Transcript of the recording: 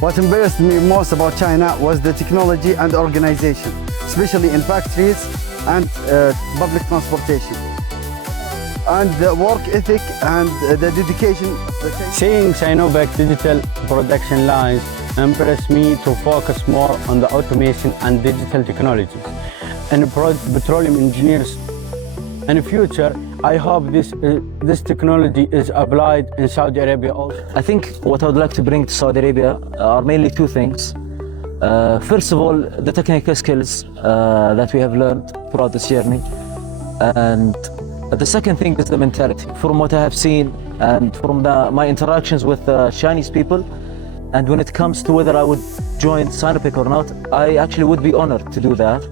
What impressed me most about China was the technology and organization, especially in factories and public transportation. And the work ethic and the dedication. Seeing Sinopec digital production lines impressed me to focus more on the automation and digital technologies. And petroleum engineers in the future, I hope this technology is applied in Saudi Arabia also. I think what I would like to bring to Saudi Arabia are mainly two things. First of all, the technical skills that we have learned throughout this journey. And the second thing is the mentality. From what I have seen and from my interactions with Chinese people, and when it comes to whether I would join Sinopec or not, I actually would be honored to do that.